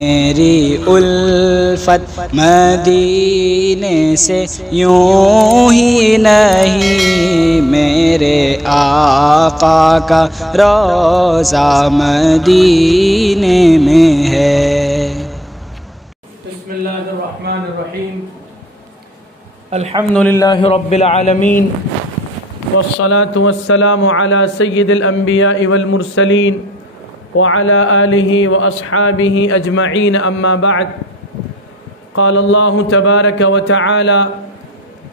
میری الفت مدینے سے یوں ہی نہیں، میرے آقا کا روضہ مدینے میں ہے۔ بسم اللہ الرحمن الرحیم، الحمد للہ رب العالمین، والصلاة والسلام علی سید الانبیاء والمرسلین وعلى آله وأصحابه أجمعين، أما بعد، قال الله تبارك وتعالى: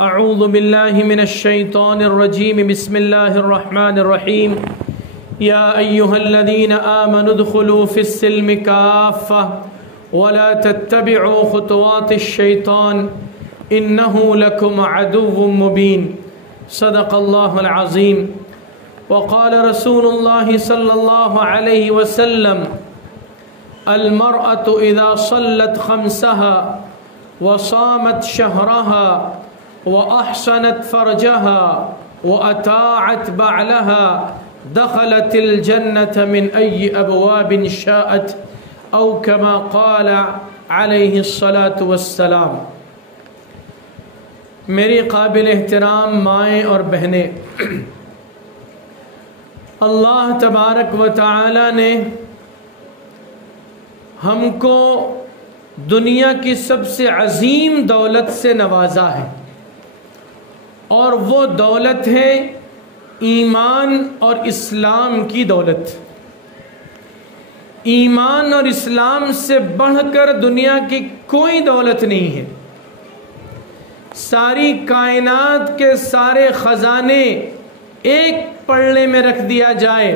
أعوذ بالله من الشيطان الرجيم، بسم الله الرحمن الرحيم، يا أيها الذين آمنوا ادخلوا في السلم كافة ولا تتبعوا خطوات الشيطان إنه لكم عدو مبين، صدق الله العظيم۔ وقال رسول الله صلى الله عليه وسلم: المرأة إذا صلت خمسها وصامت شهرها وأحسنت فرجها وأطاعت بعلها دخلت الجنة من أي أبواب شاءت، أو كما قال عليه الصلاة والسلام۔ میری قابل احترام مائیں اور بہنیں، اللہ تبارک و تعالی نے ہم کو دنیا کی سب سے عظیم دولت سے نوازا ہے، اور وہ دولت ہے ایمان اور اسلام کی دولت۔ ایمان اور اسلام سے بڑھ کر دنیا کی کوئی دولت نہیں ہے۔ ساری کائنات کے سارے خزانے ایک پلڑے میں رکھ دیا جائے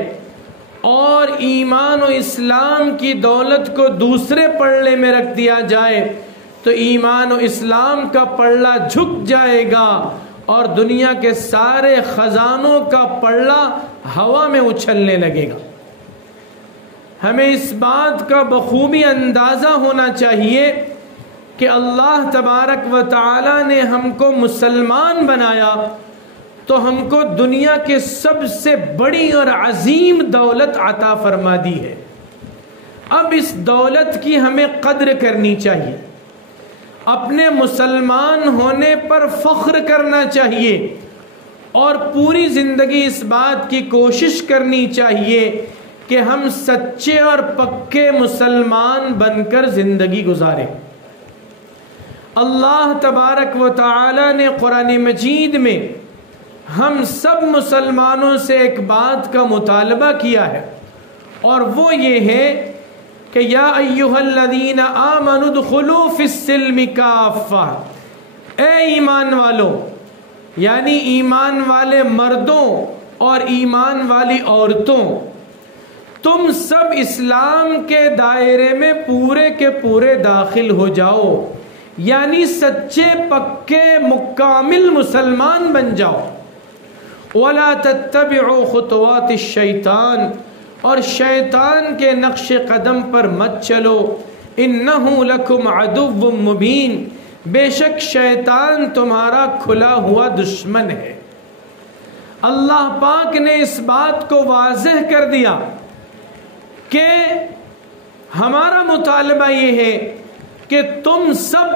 اور ایمان و اسلام کی دولت کو دوسرے پلڑے میں رکھ دیا جائے تو ایمان و اسلام کا پلڑا جھک جائے گا اور دنیا کے سارے خزانوں کا پلڑا ہوا میں اچھلنے لگے گا۔ ہمیں اس بات کا بخوبی اندازہ ہونا چاہیے کہ اللہ تبارک و تعالی نے ہم کو مسلمان بنایا تو ہم کو دنیا کے سب سے بڑی اور عظیم دولت عطا فرما دی ہے۔ اب اس دولت کی ہمیں قدر کرنی چاہیے، اپنے مسلمان ہونے پر فخر کرنا چاہیے، اور پوری زندگی اس بات کی کوشش کرنی چاہیے کہ ہم سچے اور پکے مسلمان بن کر زندگی گزاریں۔ اللہ تبارک و تعالی نے قرآن مجید میں ہم سب مسلمانوں سے ایک بات کا مطالبہ کیا ہے، اور وہ یہ ہے کہ یا ایھا الذین آمنوا ادخلوا فی السلم کافہ، اے ایمان والو، یعنی ایمان والے مردوں اور ایمان والی عورتوں، تم سب اسلام کے دائرے میں پورے کے پورے داخل ہو جاؤ، یعنی سچے پکے مکمل مسلمان بن جاؤ۔ وَلَا تَتَّبِعُوا خُطُوَاتِ الشَّيْطَانِ، اور شیطان کے نقش قدم پر مت چلو، إِنَّهُ لَكُمْ عَدُوٌّ مُبِينٌ، بے شک شیطان تمہارا کھلا ہوا دشمن ہے۔ اللہ پاک نے اس بات کو واضح کر دیا کہ ہمارا مطالبہ یہ ہے کہ تم سب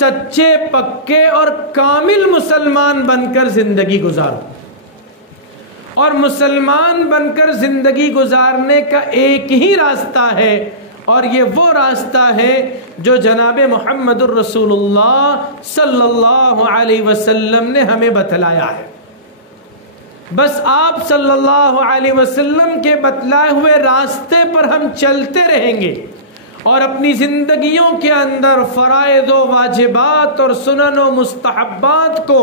سچے پکے اور کامل مسلمان بن کر زندگی گزارو، اور مسلمان بن کر زندگی گزارنے کا ایک ہی راستہ ہے، اور یہ وہ راستہ ہے جو جناب محمد الرسول اللہ صلی اللہ علیہ وسلم نے ہمیں بتلایا ہے۔ بس آپ صلی اللہ علیہ وسلم کے بتلائے ہوئے راستے پر ہم چلتے رہیں گے اور اپنی زندگیوں کے اندر فرائض و واجبات اور سنن و مستحبات کو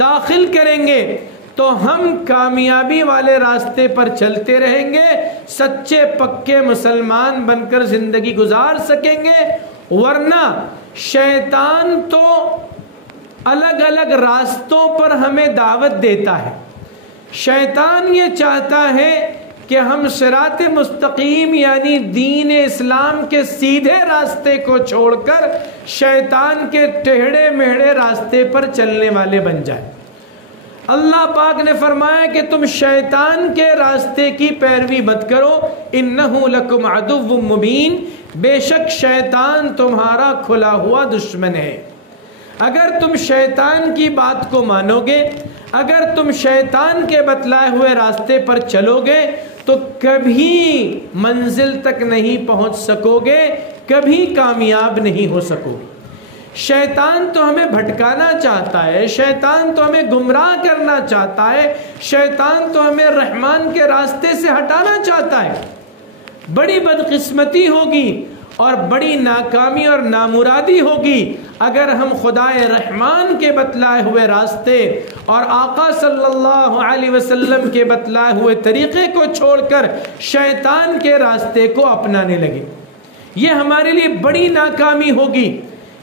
داخل کریں گے تو ہم کامیابی والے راستے پر چلتے رہیں گے، سچے پکے مسلمان بن کر زندگی گزار سکیں گے۔ ورنہ شیطان تو الگ الگ راستوں پر ہمیں دعوت دیتا ہے۔ شیطان یہ چاہتا ہے کہ ہم صراط مستقیم یعنی دین اسلام کے سیدھے راستے کو چھوڑ کر شیطان کے ٹیڑھے میڑھے راستے پر چلنے والے بن جائیں۔ اللہ پاک نے فرمایا کہ تم شیطان کے راستے کی پیروی مت کرو، انہ لکم عدو مبین، بے شک شیطان تمہارا کھلا ہوا دشمن ہے۔ اگر تم شیطان کی بات کو مانو گے، اگر تم شیطان کے بتلائے ہوئے راستے پر چلو گے تو کبھی منزل تک نہیں پہنچ سکو گے، کبھی کامیاب نہیں ہو سکو گے۔ شیطان تو ہمیں بھٹکانا چاہتا ہے، شیطان تو ہمیں گمراہ کرنا چاہتا ہے، شیطان تو ہمیں رحمان کے راستے سے ہٹانا چاہتا ہے۔ بڑی بدقسمتی ہوگی اور بڑی ناکامی اور نامرادی ہوگی اگر ہم خدائے رحمان کے بتلائے ہوئے راستے اور آقا صلی اللہ علیہ وسلم کے بتلائے ہوئے طریقے کو چھوڑ کر شیطان کے راستے کو اپنانے لگے۔ یہ ہمارے لیے بڑی ناکامی ہوگی۔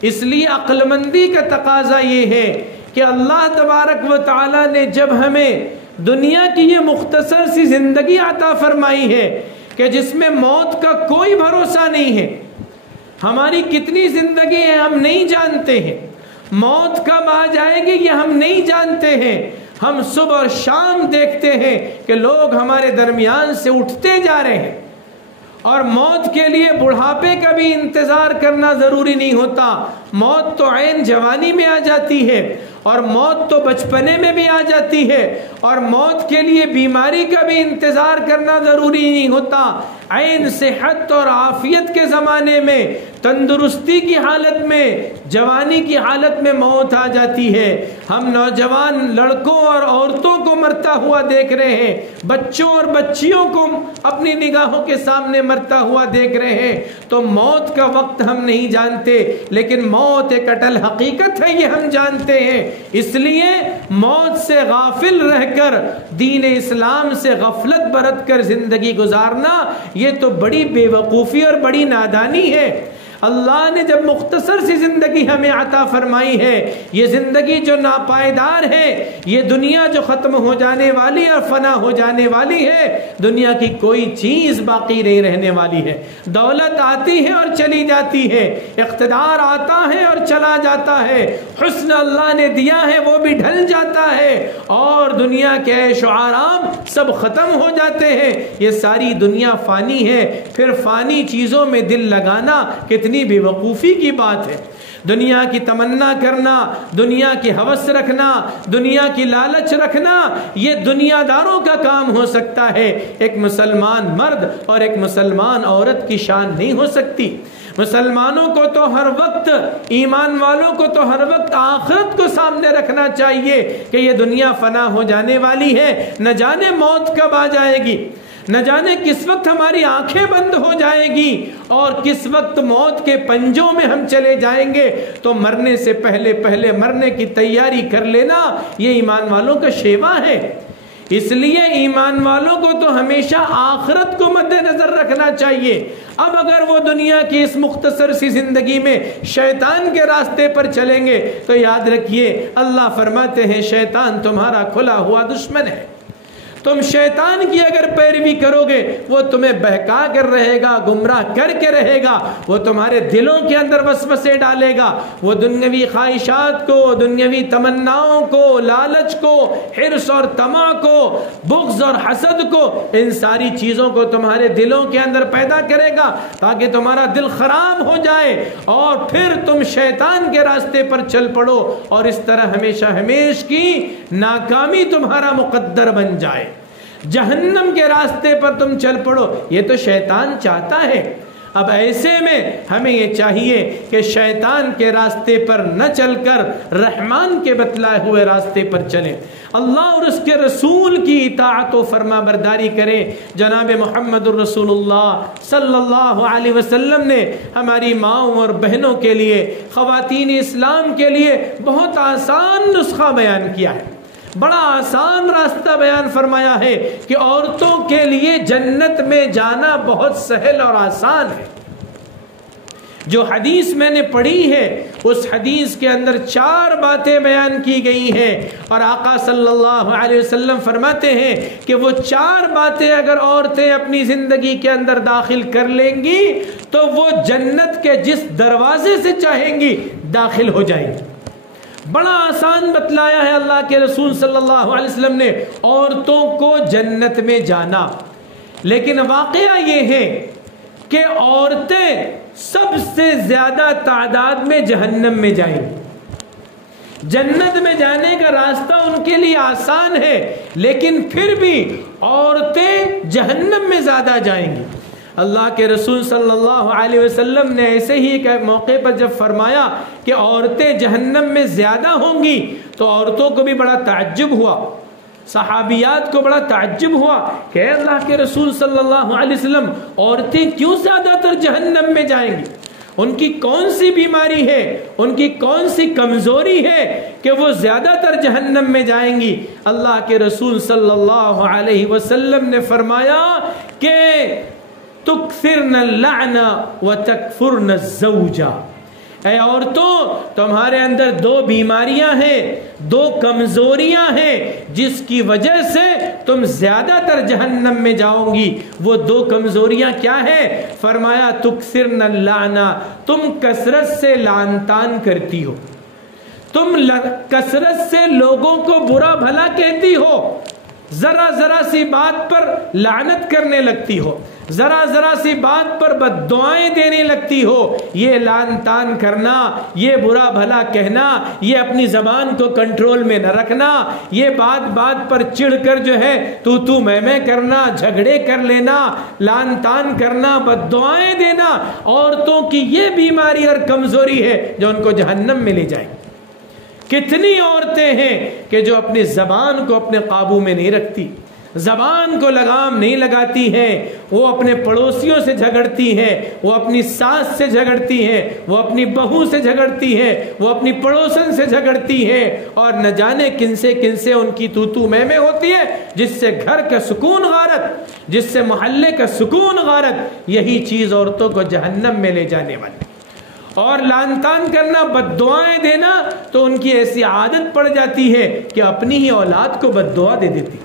اس لیے عقل مندی کا تقاضا یہ ہے کہ اللہ تبارک و تعالی نے جب ہمیں دنیا کی یہ مختصر سی زندگی عطا فرمائی ہے کہ جس میں موت کا کوئی بھروسہ نہیں ہے، ہماری کتنی زندگی ہے ہم نہیں جانتے ہیں، موت کب آ جائے گی یہ ہم نہیں جانتے ہیں۔ ہم صبح اور شام دیکھتے ہیں کہ لوگ ہمارے درمیان سے اٹھتے جا رہے ہیں، اور موت کے لیے بڑھاپے کا بھی انتظار کرنا ضروری نہیں ہوتا۔ موت تو عین جوانی میں آ جاتی ہے، اور موت تو بچپنے میں بھی آ جاتی ہے، اور موت کے لیے بیماری کا بھی انتظار کرنا ضروری نہیں ہوتا۔ عین صحت اور عافیت کے زمانے میں، تندرستی کی حالت میں، جوانی کی حالت میں موت آ جاتی ہے۔ ہم نوجوان لڑکوں اور عورتوں کو مرتا ہوا دیکھ رہے ہیں، بچوں اور بچیوں کو اپنی نگاہوں کے سامنے مرتا ہوا دیکھ رہے ہیں۔ تو موت کا وقت ہم نہیں جانتے، لیکن موت ایک اٹل حقیقت ہے، یہ ہم جانتے ہیں۔ اس لیے موت سے غافل رہ کر، دین اسلام سے غفلت برت کر زندگی گزارنا یہ تو بڑی بے وقوفی اور بڑی نادانی ہے۔ اللہ نے جب مختصر سی زندگی ہمیں عطا فرمائی ہے، یہ زندگی جو ناپائیدار ہے، یہ دنیا جو ختم ہو جانے والی اور فنا ہو جانے والی ہے، دنیا کی کوئی چیز باقی نہیں رہنے والی ہے۔ دولت آتی ہے اور چلی جاتی ہے، اقتدار آتا ہے اور چلا جاتا ہے، حسن اللہ نے دیا ہے وہ بھی ڈھل جاتا ہے، اور دنیا کے عیش و آرام سب ختم ہو جاتے ہیں۔ یہ ساری دنیا فانی ہے، پھر فانی چیزوں میں دل لگانا کتنی بے وقوفی کی بات ہے۔ دنیا کی تمنا کرنا، دنیا کی ہوس رکھنا، دنیا کی لالچ رکھنا، یہ دنیا داروں کا کام ہو سکتا ہے، ایک مسلمان مرد اور ایک مسلمان عورت کی شان نہیں ہو سکتی۔ مسلمانوں کو تو ہر وقت، ایمان والوں کو تو ہر وقت آخرت کو سامنے رکھنا چاہیے کہ یہ دنیا فنا ہو جانے والی ہے، نہ جانے موت کب آ جائے گی، نہ جانے کس وقت ہماری آنکھیں بند ہو جائے گی اور کس وقت موت کے پنجوں میں ہم چلے جائیں گے۔ تو مرنے سے پہلے مرنے کی تیاری کر لینا یہ ایمان والوں کا شیوا ہے۔ اس لیے ایمان والوں کو تو ہمیشہ آخرت کو مد نظر رکھنا چاہیے۔ اب اگر وہ دنیا کی اس مختصر سی زندگی میں شیطان کے راستے پر چلیں گے تو یاد رکھیے اللہ فرماتے ہیں شیطان تمہارا کھلا ہوا دشمن ہے۔ تم شیطان کی اگر پیروی کرو گے وہ تمہیں بہکا کر رہے گا، گمراہ کر کے رہے گا، وہ تمہارے دلوں کے اندر وسوسے ڈالے گا، وہ دنیاوی خواہشات کو، دنیاوی تمناؤں کو، لالچ کو، حرص اور طمع کو، بغض اور حسد کو، ان ساری چیزوں کو تمہارے دلوں کے اندر پیدا کرے گا تاکہ تمہارا دل خراب ہو جائے اور پھر تم شیطان کے راستے پر چل پڑو اور اس طرح ہمیشہ ہمیش کی ناکامی تمہارا مقدر بن جائے، جہنم کے راستے پر تم چل پڑو۔ یہ تو شیطان چاہتا ہے۔ اب ایسے میں ہمیں یہ چاہیے کہ شیطان کے راستے پر نہ چل کر رحمان کے بتلائے ہوئے راستے پر چلیں، اللہ اور اس کے رسول کی اطاعت و فرما برداری کریں۔ جناب محمد الرسول اللہ صلی اللہ علیہ وسلم نے ہماری ماؤں اور بہنوں کے لیے، خواتین اسلام کے لیے بہت آسان نسخہ بیان کیا ہے، بڑا آسان راستہ بیان فرمایا ہے کہ عورتوں کے لیے جنت میں جانا بہت سہل اور آسان ہے۔ جو حدیث میں نے پڑھی ہے اس حدیث کے اندر 4 باتیں بیان کی گئی ہیں، اور آقا صلی اللہ علیہ وسلم فرماتے ہیں کہ وہ 4 باتیں اگر عورتیں اپنی زندگی کے اندر داخل کر لیں گی تو وہ جنت کے جس دروازے سے چاہیں گی داخل ہو جائیں گی۔ بڑا آسان بتلایا ہے اللہ کے رسول صلی اللہ علیہ وسلم نے عورتوں کو جنت میں جانا، لیکن واقعہ یہ ہے کہ عورتیں سب سے زیادہ تعداد میں جہنم میں جائیں گی۔ جنت میں جانے کا راستہ ان کے لیے آسان ہے، لیکن پھر بھی عورتیں جہنم میں زیادہ جائیں گی۔ اللہ کے رسول صلی اللہ علیہ وسلم نے ایسے ہی ایک موقع پر جب فرمایا کہ عورتیں جہنم میں زیادہ ہوں گی تو عورتوں کو بھی بڑا تعجب ہوا، صحابیات کو بڑا تعجب ہوا کہ اے اللہ کے رسول صلی اللہ علیہ وسلم، عورتیں کیوں زیادہ تر جہنم میں جائیں گی؟ ان کی کون سی بیماری ہے، ان کی کون سی کمزوری ہے کہ وہ زیادہ تر جہنم میں جائیں گی؟ اللہ کے رسول صلی اللہ علیہ وسلم نے فرمایا کہ تکثرن اللعن وتکفرن الزوجہ، اے عورتوں تمہارے اندر دو بیماریاں ہیں، دو کمزوریاں ہیں جس کی وجہ سے تم زیادہ تر جہنم میں جاؤ گی۔ وہ دو کمزوریاں کیا ہیں؟ فرمایا تکثرن اللعن، تم کثرت سے لعن طعن کرتی ہو، تم کثرت سے لوگوں کو برا بھلا کہتی ہو، ذرا ذرا سی بات پر لعنت کرنے لگتی ہو، ذرا ذرا سی بات پر بد دعائیں دینے لگتی ہو۔ یہ لعن طعن کرنا، یہ برا بھلا کہنا، یہ اپنی زبان کو کنٹرول میں نہ رکھنا، یہ بات بات پر چڑھ کر جو ہے تو میں کرنا، جھگڑے کر لینا، لعن طعن کرنا، بد دعائیں دینا، عورتوں کی یہ بیماری اور کمزوری ہے جو ان کو جہنم میں لے جائیں۔ کتنی عورتیں ہیں کہ جو اپنی زبان کو اپنے قابو میں نہیں رکھتی، زبان کو لگام نہیں لگاتی ہیں، وہ اپنے پڑوسیوں سے جھگڑتی ہیں، وہ اپنی ساس سے جھگڑتی ہیں، وہ اپنی بہو سے جھگڑتی ہیں، وہ اپنی پڑوسن سے جھگڑتی ہیں، اور نہ جانے کن سے ان کی تو میں ہوتی ہے، جس سے گھر کا سکون غارت، جس سے محلے کا سکون غارت۔ یہی چیز عورتوں کو جہنم میں لے جانے والی۔ اور لعن طعن کرنا، بد دعائیں دینا، تو ان کی ایسی عادت پڑ جاتی ہے کہ اپنی ہی اولاد کو بد دعا دے دیتی۔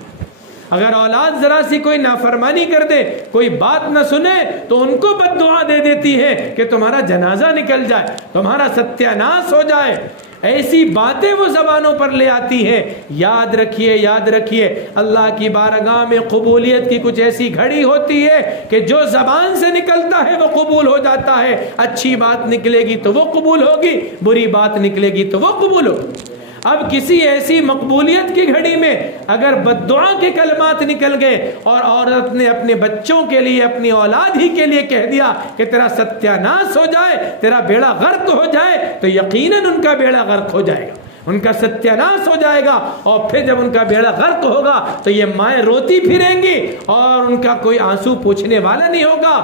اگر اولاد ذرا سی کوئی نافرمانی کر دے، کوئی بات نہ سنے، تو ان کو بد دعا دے دیتی ہے کہ تمہارا جنازہ نکل جائے، تمہارا ستیہ ناش ہو جائے۔ ایسی باتیں وہ زبانوں پر لے آتی ہے۔ یاد رکھیے، یاد رکھیے، اللہ کی بارگاہ میں قبولیت کی کچھ ایسی گھڑی ہوتی ہے کہ جو زبان سے نکلتا ہے وہ قبول ہو جاتا ہے۔ اچھی بات نکلے گی تو وہ قبول ہوگی، بری بات نکلے گی تو وہ قبول ہوگی۔ اب کسی ایسی مقبولیت کی گھڑی میں اگر بد دعا کے کلمات نکل گئے اور عورت نے اپنے بچوں کے لیے، اپنی اولاد ہی کے لیے کہہ دیا کہ تیرا ستیہ ناش ہو جائے، تیرا بیڑا غرق ہو جائے، تو یقیناً ان کا بیڑا غرق ہو جائے گا، ان کا ستیہ ناش ہو جائے گا۔ اور پھر جب ان کا بیڑا غرق ہوگا تو یہ مائیں روتی پھریں گی اور ان کا کوئی آنسو پوچھنے والا نہیں ہوگا۔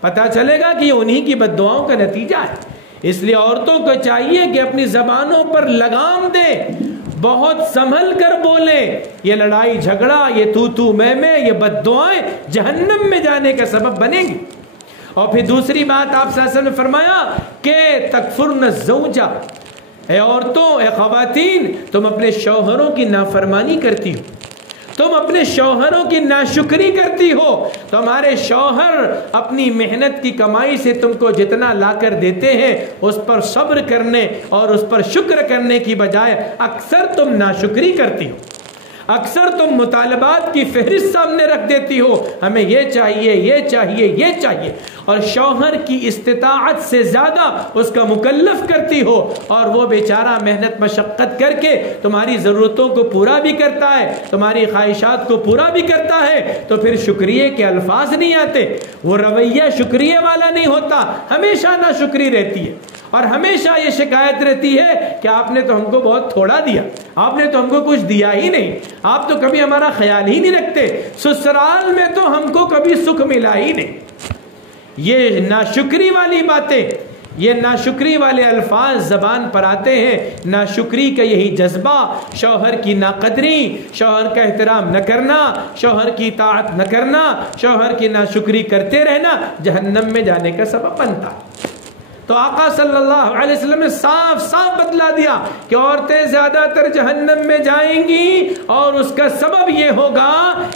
پتہ چلے گا کہ یہ انہی کی بد دعاؤں کا نتیجہ ہے۔ اس لیے عورتوں کو چاہیے کہ اپنی زبانوں پر لگام دیں، بہت سنبھل کر بولیں۔ یہ لڑائی جھگڑا، یہ تو میں، یہ بد دعائیں جہنم میں جانے کا سبب بنیں گی۔ اور پھر دوسری بات آپ صلی اللہ علیہ وسلم نے فرمایا کہ تکفرن الزوجہ، اے عورتوں، اے خواتین، تم اپنے شوہروں کی نافرمانی کرتی ہو، تم اپنے شوہروں کی ناشکری کرتی ہو۔ تمہارے شوہر اپنی محنت کی کمائی سے تم کو جتنا لا کر دیتے ہیں، اس پر صبر کرنے اور اس پر شکر کرنے کی بجائے اکثر تم ناشکری کرتی ہو، اکثر تم مطالبات کی فہرست سامنے رکھ دیتی ہو، ہمیں یہ چاہیے، یہ چاہیے، یہ چاہیے، اور شوہر کی استطاعت سے زیادہ اس کا مکلف کرتی ہو، اور وہ بیچارہ محنت مشقت کر کے تمہاری ضرورتوں کو پورا بھی کرتا ہے، تمہاری خواہشات کو پورا بھی کرتا ہے، تو پھر شکریہ کے الفاظ نہیں آتے، وہ رویہ شکریہ والا نہیں ہوتا، ہمیشہ ناشکری رہتی ہے، اور ہمیشہ یہ شکایت رہتی ہے کہ آپ نے تو ہم کو بہت تھوڑا دیا، آپ نے تو ہم کو کچھ دیا ہی نہیں، آپ تو کبھی ہمارا خیال ہی نہیں رکھتے، سسرال میں تو ہم کو کبھی سکھ ملا ہی نہیں۔ یہ ناشکری والی باتیں، یہ ناشکری والے الفاظ زبان پر آتے ہیں۔ ناشکری کا یہی جذبہ، شوہر کی ناقدری، شوہر کا احترام نہ کرنا، شوہر کی اطاعت نہ کرنا، شوہر کی ناشکری کرتے رہنا، جہنم میں جانے کا سبب بنتا ہے۔ تو آقا صلی اللہ علیہ وسلم نے صاف صاف بتلا دیا کہ عورتیں زیادہ تر جہنم میں جائیں گی، اور اس کا سبب یہ ہوگا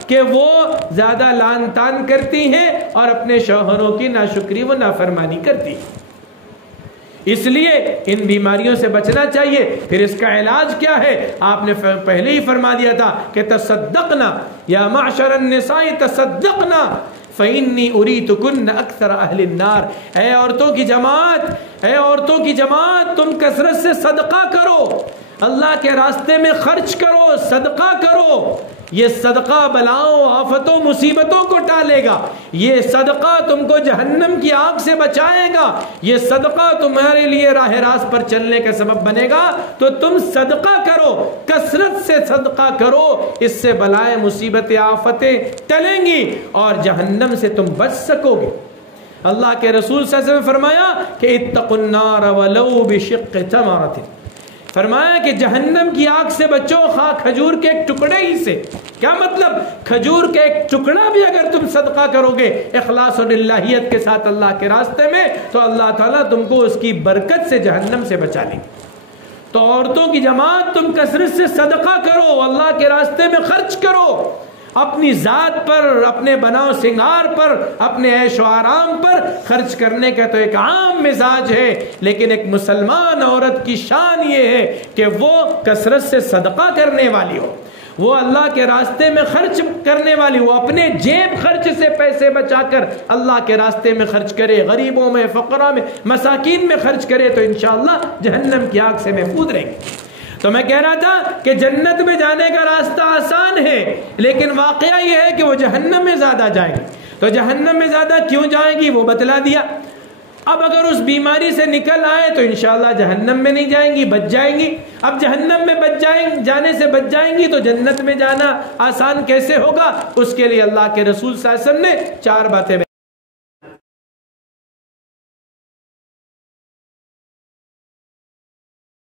کہ وہ زیادہ لعن طعن کرتی ہیں اور اپنے شوہروں کی ناشکری و نافرمانی کرتی ہیں۔ اس لیے ان بیماریوں سے بچنا چاہیے۔ پھر اس کا علاج کیا ہے؟ آپ نے پہلے ہی فرما دیا تھا کہ تصدقنا یا معشر النساء تصدقنا فإنی اریتکن اکثر اہل النار۔ اے عورتوں کی جماعت، اے عورتوں کی جماعت، تم کثرت سے صدقہ کرو، اللہ کے راستے میں خرچ کرو، صدقہ کرو۔ یہ صدقہ بلاؤں، آفتوں، مصیبتوں کو ٹالے گا، یہ صدقہ تم کو جہنم کی آگ سے بچائے گا، یہ صدقہ تمہارے لیے راہ راست پر چلنے کا سبب بنے گا۔ تو تم صدقہ کرو، کثرت سے صدقہ کرو، اس سے بلائیں، مصیبتیں، آفتیں ٹلیں گی اور جہنم سے تم بچ سکو گے۔ اللہ کے رسول صلی اللہ علیہ وسلم نے فرمایا کہ اتقوا النار ولو بشق تمرۃ، فرمایا کہ جہنم کی آگ سے بچو خواہ کھجور کے ایک ٹکڑے ہی سے۔ کیا مطلب؟ کھجور کے ایک ٹکڑا بھی اگر تم صدقہ کرو گے اخلاص و للہیت کے ساتھ اللہ کے راستے میں، تو اللہ تعالیٰ تم کو اس کی برکت سے جہنم سے بچا لیں گے۔ تو عورتوں کی جماعت تم کثرت سے صدقہ کرو، اللہ کے راستے میں خرچ کرو، اپنی ذات پر، اپنے بناؤ سنگار پر، اپنے عیش و آرام پر خرچ کرنے کا تو ایک عام مزاج ہے، لیکن ایک مسلمان عورت کی شان یہ ہے کہ وہ کثرت سے صدقہ کرنے والی ہو، وہ اللہ کے راستے میں خرچ کرنے والی، وہ اپنے جیب خرچ سے پیسے بچا کر اللہ کے راستے میں خرچ کرے، غریبوں میں، فقراء میں، مساکین میں خرچ کرے، تو انشاءاللہ جہنم کی آگ سے محفوظ رہیں گے۔ تو میں کہہ رہا تھا کہ جنت میں جانے کا راستہ آسان ہے، لیکن واقعہ یہ ہے کہ وہ جہنم میں زیادہ جائیں گی۔ تو جہنم میں زیادہ کیوں جائیں گی وہ بتلا دیا۔ اب اگر اس بیماری سے نکل آئے تو انشاءاللہ جہنم میں نہیں جائیں گی، بچ جائیں گی۔ اب جہنم میں جانے سے بچ جائیں گی تو جنت میں جانا آسان کیسے ہوگا؟ اس کے لیے اللہ کے رسول صلی اللہ علیہ وسلم نے 4 باتیں